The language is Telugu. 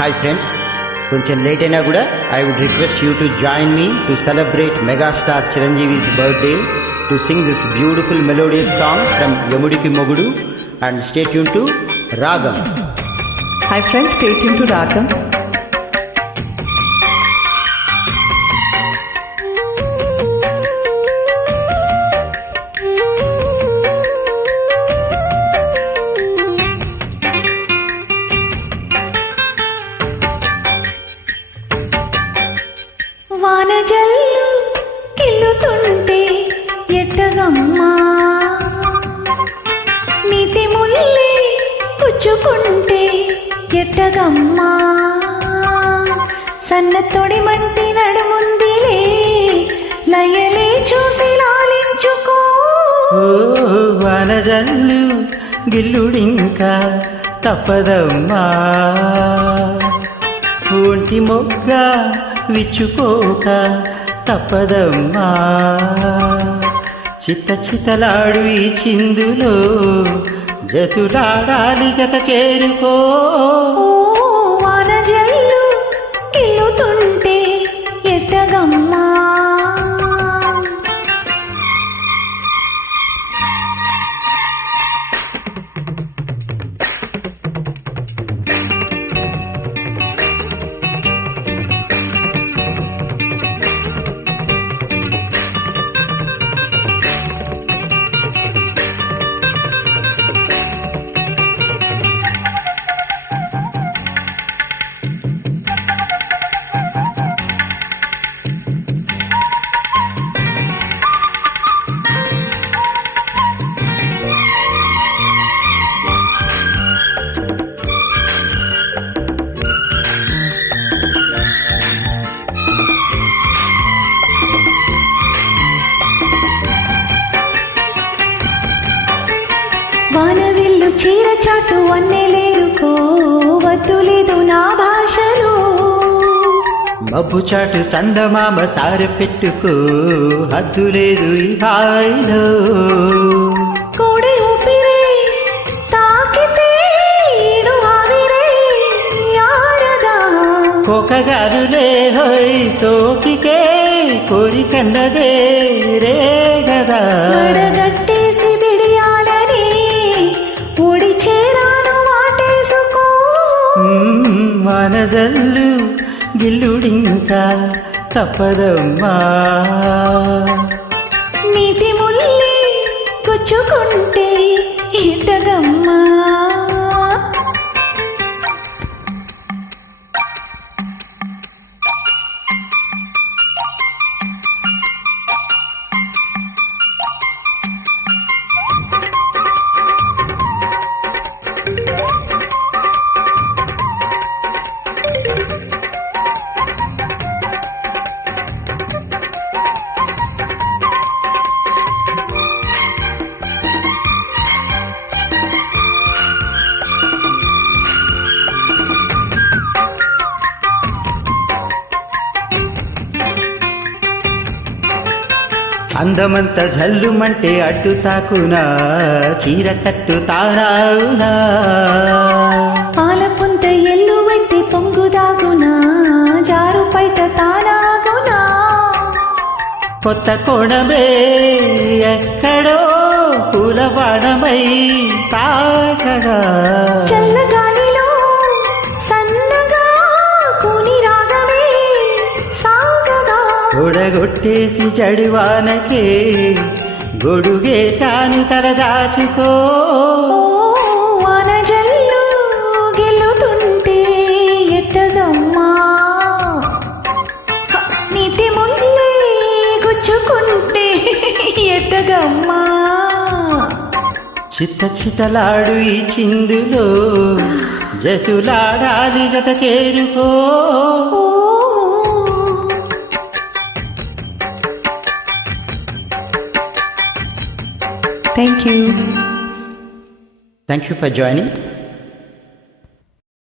Hi friends, కొంచెం లేట్ అయినా కూడా I would request you to join me to celebrate megastar Chiranjeevi's birthday to sing this beautiful melodious song from Yamudiki Mogudu and stay tuned to Ragam. Hi friends, stay tuned to Ragam. వానజల్లు కిల్లుతుంటే ఎట్టగమ్మా, నీటి ముల్లి పుచ్చుకుంటే ఎట్టగమ్మా, సన్న తొడి మంటి నడుముందిలే లయలే చూసి లాలించుకో. వానజల్లు గిల్లుడింకా తప్పదమ్మా, ఒంటి మొగ్గ విచ్చుకోక తప్పదమ్మా, చిత్త చితలాడు ఈ చిందులో జతులాడాలి జత చేరుకో. వానజల్లు కిల్లుతుంటే ఎట్టగమ్మా. వానవిల్లు చీర చాటు వన్నెలేరుకో, వద్దులేదు నా భాషలో. మబ్బు చాటు చందమామ సార పెట్టుకో, హద్దు లేదు ఈ హాయిలో. కోడి ఊపిరే తాకితే ఈడు ఆవిరే యారదా, కోకగారులే హోయ్ సోకికే కోరికన్నదే రే గదా. వడగట్టేసి బిడియాలని ఒడి చేరాను వాటేసుకో. వానజల్లు గిల్లుడింకా తప్పదమ్మా, నీటి ముల్లి గుచ్చుకుంటే ఎట్టగమ్మా. అందమంత జల్లుమంటే అడ్డు తాకునా, చీర కట్టు తారావునా. పాలపుంత ఎల్లువైతే పొంగుదాగునా, జారు పైట తానాగునా. కొత్త కోణమే ఎక్కడో పూలవాడమై తాకగా, చల్లగాలిలో సన్నగా కూని రాగమే సాగగా. తొడగొట్టేసి జడివానకే గొడుగేశాను తలదాచుకో. వానజల్లు గెలుతుంటే ఎట్టగమ్మా, నీటి ముల్లి గుచ్చుకుంటే ఎట్టగమ్మా. చిత్త చితలాడు ఈ చిందులో జతులాడాలి జత చేరుకో. Thank you. Thank you for joining.